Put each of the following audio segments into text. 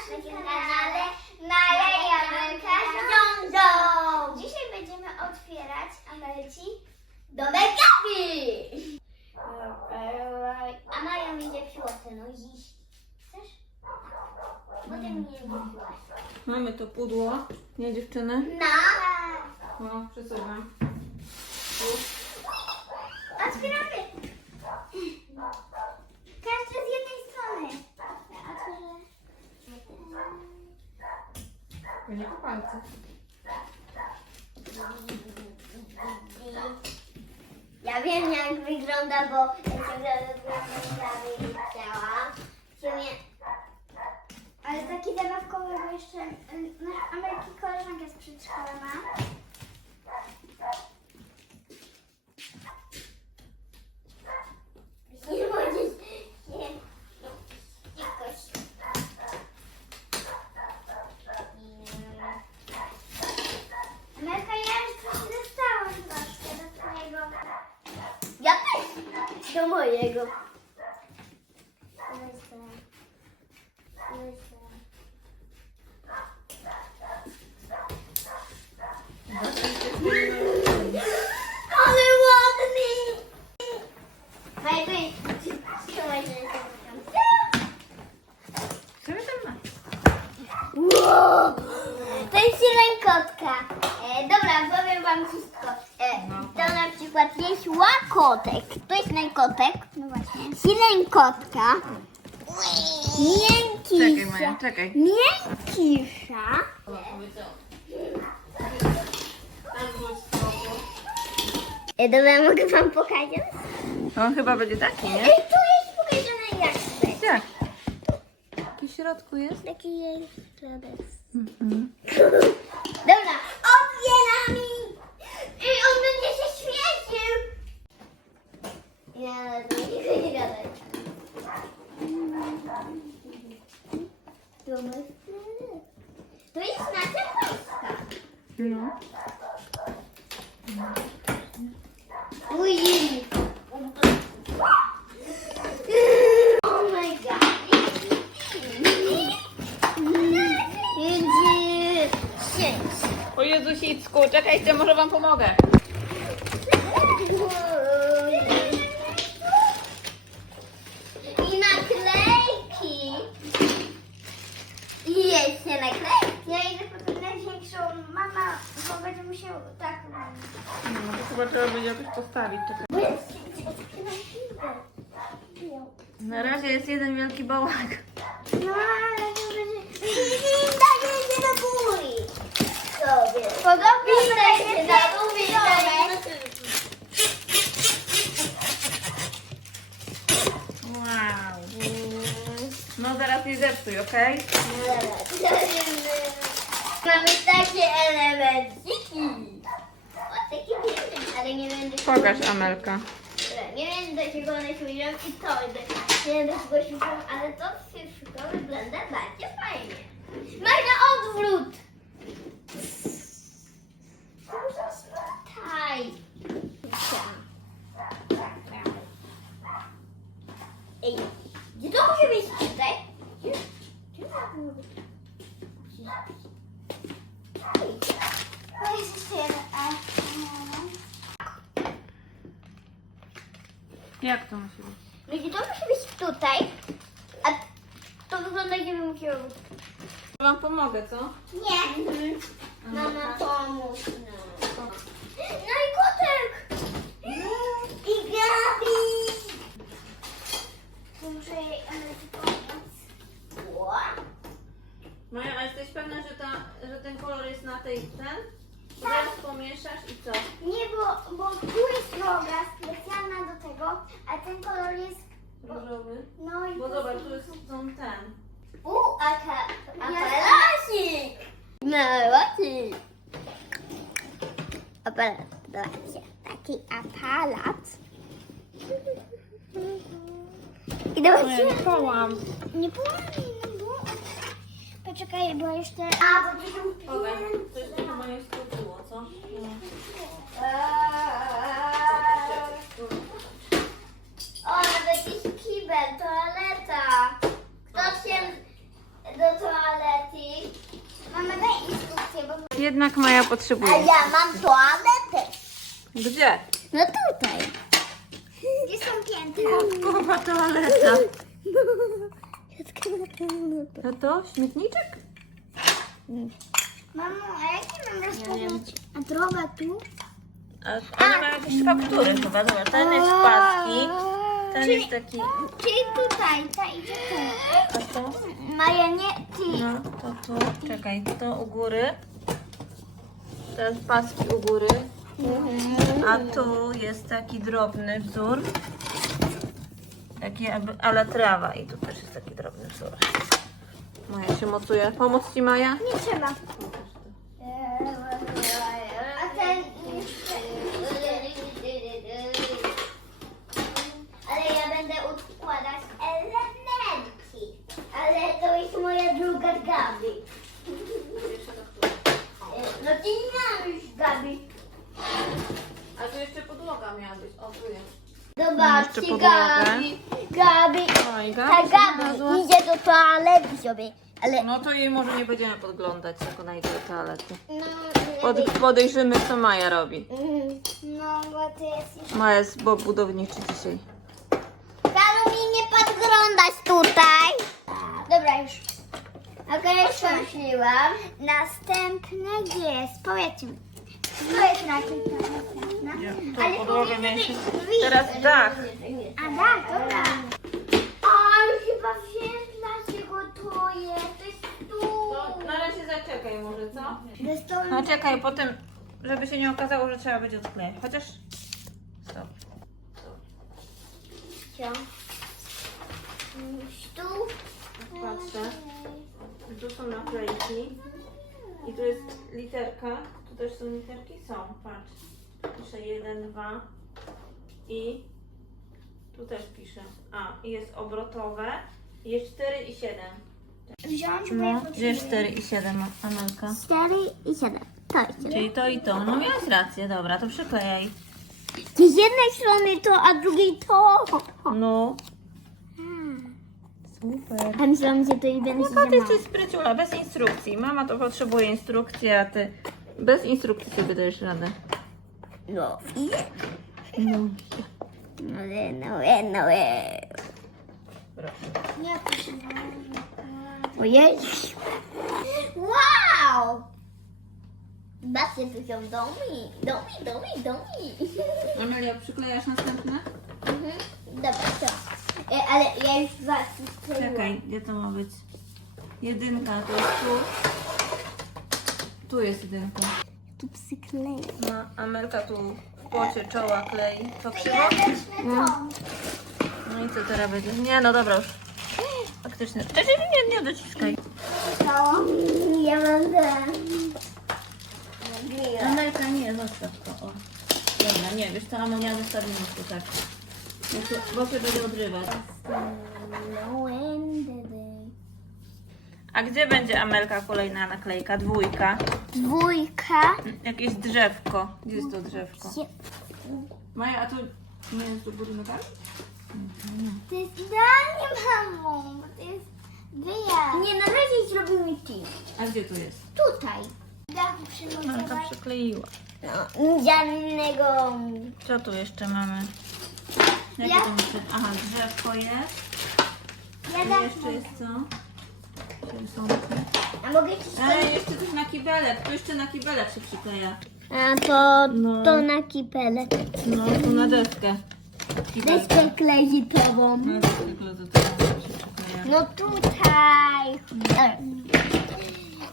naszym kanale Maja Amelka rządzą! Dzisiaj będziemy otwierać Amelci domek Gabi! A Maja mi idzie przy no dziś. Chcesz? Potem mnie nie wziąłeś. Mamy to pudło, nie dziewczyny? No! No, przesuwam. Otwieramy! Każdy z jednej strony. Ja otworzę. Nie po palce. Ja wiem jak wygląda, bo ja ciągle wyglądam chciałam. W sumie... Ale taki zabawkowy, bo jeszcze y, nasza Ameryki koleżanka z przedszkola ma. Nie możesz się jakoś... Ameryka, ja już coś dostałam troszkę do twojego... Ja mojego. Ale ładny! Fajny. Trzymaj się. Co my tam? Wow! To jest sirenkotka. E, dobra, powiem wam wszystko. To na przykład jest łakotek. To jest najkotek. No właśnie. Sirenkotka. Czekaj Miękisza. Maja, czekaj. Miękisza. E, dobra, mogę wam pokazać? On chyba będzie taki, Ej, nie? tu jest pokazane jak jest. Jak? Jaki w środku jest? Taki jest. Mhm. Dobra, otwieramy! I on będzie się świecił! Ja do niego nie gadać. To jest nasza Polska. No. O Jezusicku, czekajcie, może wam pomogę. I naklejki. I jeszcze naklejki. Ja idę po tą największą. Mama, bo będzie musiał tak. No, to chyba trzeba będzie jakoś postawić. Czekaj. Na razie jest jeden wielki bałak. No ale będzie. Tak będzie na góry. Sobie. Podobnie się na dół, Wow. No zaraz nie zepsuj, okej? Mamy takie elemenciki. Ale nie będę... Pokaż Amelka. Nie wiem do czego one służą i to nie czego służą, ale to wszystko wygląda bardzo fajnie. Można odwrót! Taj. Ej, gdzie to może być tutaj? Gdzie? Gdzie to może być? Ej, To jest jeszcze jeden. e, Jak to musi być? No i to musi być tutaj, a to wygląda jakby musiało być. Wam pomogę, co? Nie. Mama, pomóż nam. No i kotek. I Gabi. To muszę jej Amelce pomóc. What? Maja, a jesteś pewna, że, ta, że ten kolor jest na tej ten? Zaraz pomieszasz i co? Nie, bo, bo tu jest do tego, a ten kolor jest... Różowy? No i Bo zobacz, tu jest są ten. U, aka, aparacik! Aparacik! Aparat, zobaczcie. Taki aparat. I zobaczcie. Połam. Nie połamie, no bo... Poczekaj, bo jeszcze... A, bo są Jednak Maja A potrzebuje. ja mam toaletę. Gdzie? No tutaj. Gdzie są piętra? Kowa toaleta. A to śmietniczek? Mamo, a jaki mam rozpoznać? A droga tu? A one mają jakieś faktury chyba. Zobacz, ten jest płaski, ten Czyli- jest taki... Czyli tutaj, ta idzie tu. A to? Maja, nie ty. No, to tu. Czekaj, to u góry. Ten paski u góry. A tu jest taki drobny wzór. Taki jakby, ale trawa. I tu też jest taki drobny wzór. Maja się mocuje. Pomóc Ci Maja? Nie trzeba. A ten jeszcze... Ale ja będę układać elementy. Ale to jest moja druga Gabi. No ty nie mam już Gabi. A tu jeszcze podłoga miała być. O, tu Jeszcze podłogę. Gabi. Gabi. Oj, Ta Gabi Gabi znalazła. idzie do toalety sobie. Ale... No to jej może nie będziemy podglądać, jak ona idzie do toalety. No, Pod, podejrzymy, co Maja robi. No, bo ty jesteś... Maja jest bo budowniczy dzisiaj. Kalu mi nie podglądać tutaj. Dobra, już. Okej, pomyśliłam. Następne jest, powiedzcie mi. To jest raczej. To Ale podłogę. Teraz dach. A tak, dobra. A, już chyba wiem dlaczego to jest. To jest tu. To na razie zaczekaj może, co? To to... No czekaj, potem, żeby się nie okazało, że trzeba będzie odklejać. Chociaż... Stop. Tu. Patrzę. Tu są naklejki. I tu jest literka. Tu też są literki? Są, patrz. Pisze 1, 2 i tu też pisze. A, i jest obrotowe. I Jest 4 i 7. Wziąć No, gdzie jest 4 i 7, Amelka? 4 i 7. To jest 7. Czyli to i to. No miałaś rację, dobra, to przyklejaj. Z jednej strony to, a drugiej to. No. Super. A myślałam, że to i będzie Jaka ty jesteś spryciula, bez instrukcji. Mama to potrzebuje instrukcji, a ty bez instrukcji sobie dajesz radę. No, i... No. No, no, no, no. Proszę. Nie, proszę. Ojej. Wow! Zobaczcie, tu są domi. Domi, domi, domi. Amelia, przyklejasz następne? Mhm. Dobra, to. E, ale ja już was skleiłam. Czekaj, gdzie to ma być? Jedynka, to jest tu. Tu jest jedynka. Tu przykleję. No, Amelka tu w pocie czoła klei. To krzywo? Ja zacznę to. No i co teraz będzie? Nie, no dobra już. Faktycznie. Cześć, nie, nie dociskaj. To. Ja mam ten. Amelka nie, zostaw to. O. Dobra, nie, wiesz co, Amelia zostawimy tu tak. Bo się, bo się będzie odrywać. A gdzie będzie Amelka kolejna naklejka? Dwójka. Dwójka. Jakieś drzewko. Gdzie jest to drzewko? Maja, a to nie jest do góry nogami? To jest idealnie, mamo. bo To jest wyjazd. Nie, na razie zrobimy team. A gdzie to jest? Tutaj. Dachu Amelka przykleiła. No, żadnego. Co tu jeszcze mamy? Jakie Ja- to muszę? Aha, drzewko jest. Ja I dam jeszcze jest co? Rysunki. A mogę ci Ale jeszcze coś na kibelek. Tu jeszcze na kibelek się przykleja. A to, No. to na kipelek. No, tu na deskę. Deskę klejitową. Się przykleja. No tutaj.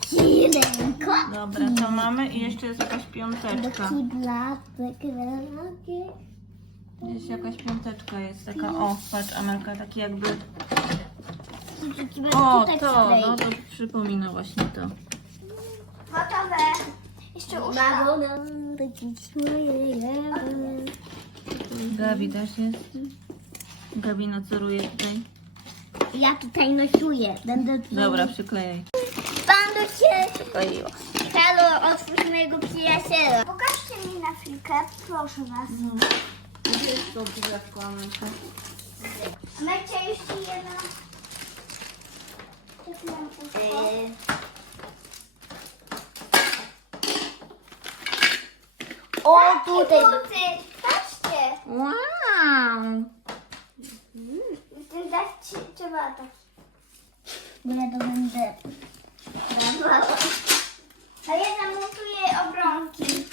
Kilenko. Dobra, to mamy i jeszcze jest jakaś Do piąteczka. kibla. takie- Gdzieś jakaś piąteczka jest taka, o, patrz Amelka, taki jakby, o, tutaj to, no to przypomina właśnie to. Gotowe. Jeszcze uszka. Gabi też jest. Gabi nadzoruje tutaj. Ja tutaj nosuję. Będę tu. Dobra, przyklejaj. Pan do ciebie. Przykleiła. Halo, otwórz mojego przyjaciela. Pokażcie mi na chwilkę, proszę was. Macie jeszcze. Tak mam uszko. O, tutaj. Tutaj, patrzcie. Wow! Ten tak trzy- trzeba tak. Ja to będę dawała. A ja zamontuję obronki.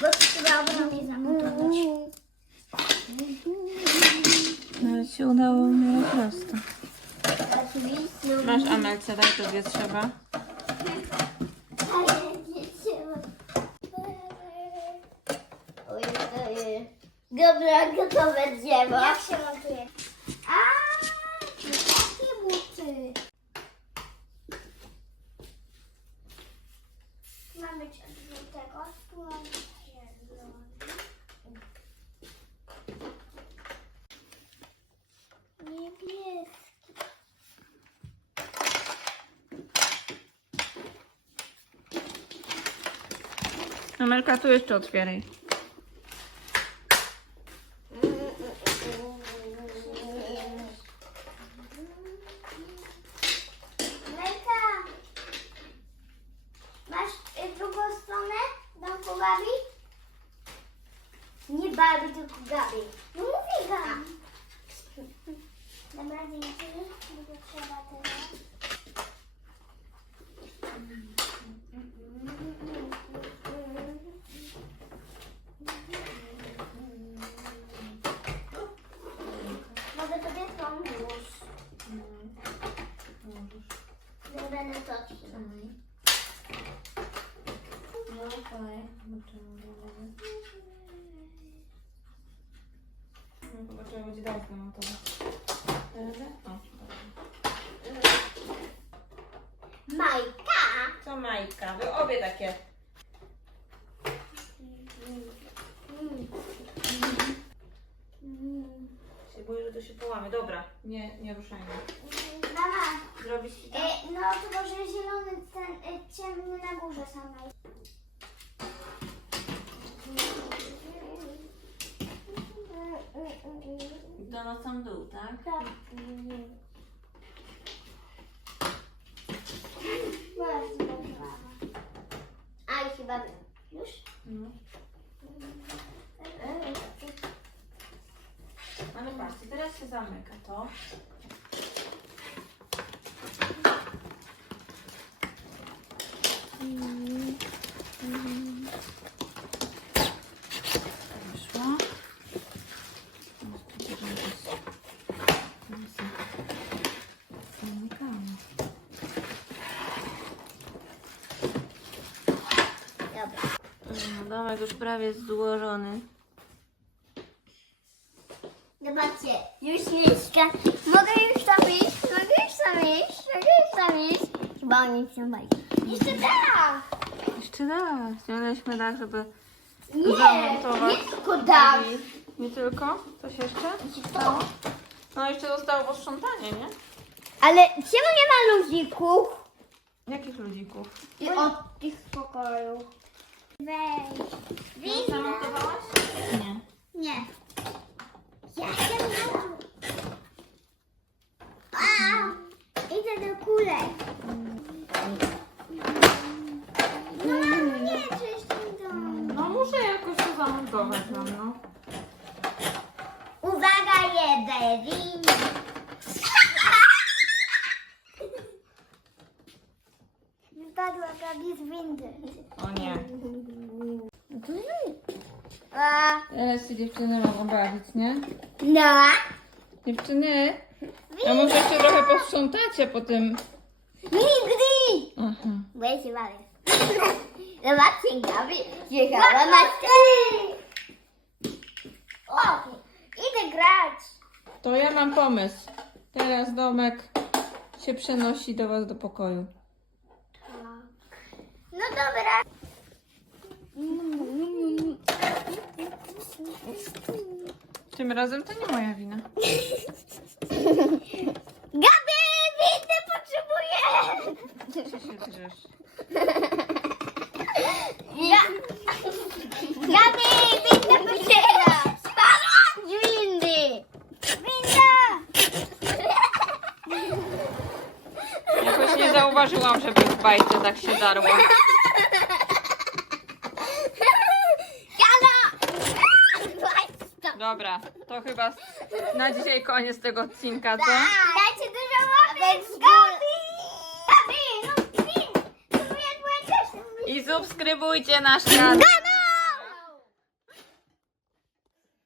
Bo trzeba obronki zamontować. No ale się udało w miarę prosto. Oczywiście. Masz Amelce, daj tobie trzeba. Ale nie trzeba. Oj, oj. Dobra, gotowe drzewo. Jak się montuje? A, takie buty. Ma być od żółtego, tu mam zielony. Niebieski. Amelka, tu jeszcze otwieraj. Lejka, masz y, drugą stronę domku Gabi? Nie Barbie, tylko Gabi. No mówię Gabi. Dobra, dzięki. Będzie trzeba teraz. Mogę tobie pomóc. Nie będę to trzymać. Zobaczymy, będzie dalej montować. Majka. Co Majka? Wy obie takie. Się boję, że to się połamie. Dobra, nie, nie ruszajmy. Mama, Zrobić ci tak? e, no to może zielony, ten e, ciemny na górze samej. To na sam dół, tak? Tak. Bardzo dobrze, mama. A i chyba wiem. Już? No. Ale patrzcie, teraz się zamyka to. Wyszło. Dobra. No, domek już prawie jest złożony. Zobaczcie, już mieszka. Mogę już tam iść, mogę już tam iść, mogę już tam iść. Chyba oni chcą bali. Jeszcze tak! Jeszcze raz. Ściągnęliśmy dach, żeby Nie, Zamontować. nie tylko dach. Nie tylko? Coś jeszcze? Zostało? No jeszcze zostało posprzątanie, nie? Ale czemu nie ma ludzików? Jakich ludzików? I od tych pokojów. Weź. Ty zamontowałaś? Nie. Nie. Ja chcę na A, idę do kulek. No mam nie, przecież ten dom. No muszę jakoś to zamontować nam, no. Uwaga, jeden. Wypadła Gabi z windy. O nie. A, Teraz się dziewczyny mogą bawić, nie? no. Dziewczyny, a może jeszcze trochę posprzątacie po tym... Nigdy. Aha. Bo ja się bawię. Zobaczcie, Gabi jechała na styl. O, idę grać. To ja mam pomysł. Teraz domek się przenosi do was do pokoju. No dobra. Tym razem to nie moja wina. Gabi, windy potrzebuję. Co się drzesz? Ja. Gabi, windę potrzebuję. Spadła z windy. Winda. Jakoś nie zauważyłam, żeby w bajce tak się darło. Dobra, to chyba na dzisiaj koniec tego odcinka, co? Dajcie dużo łapek no, I subskrybujcie nasz kanał.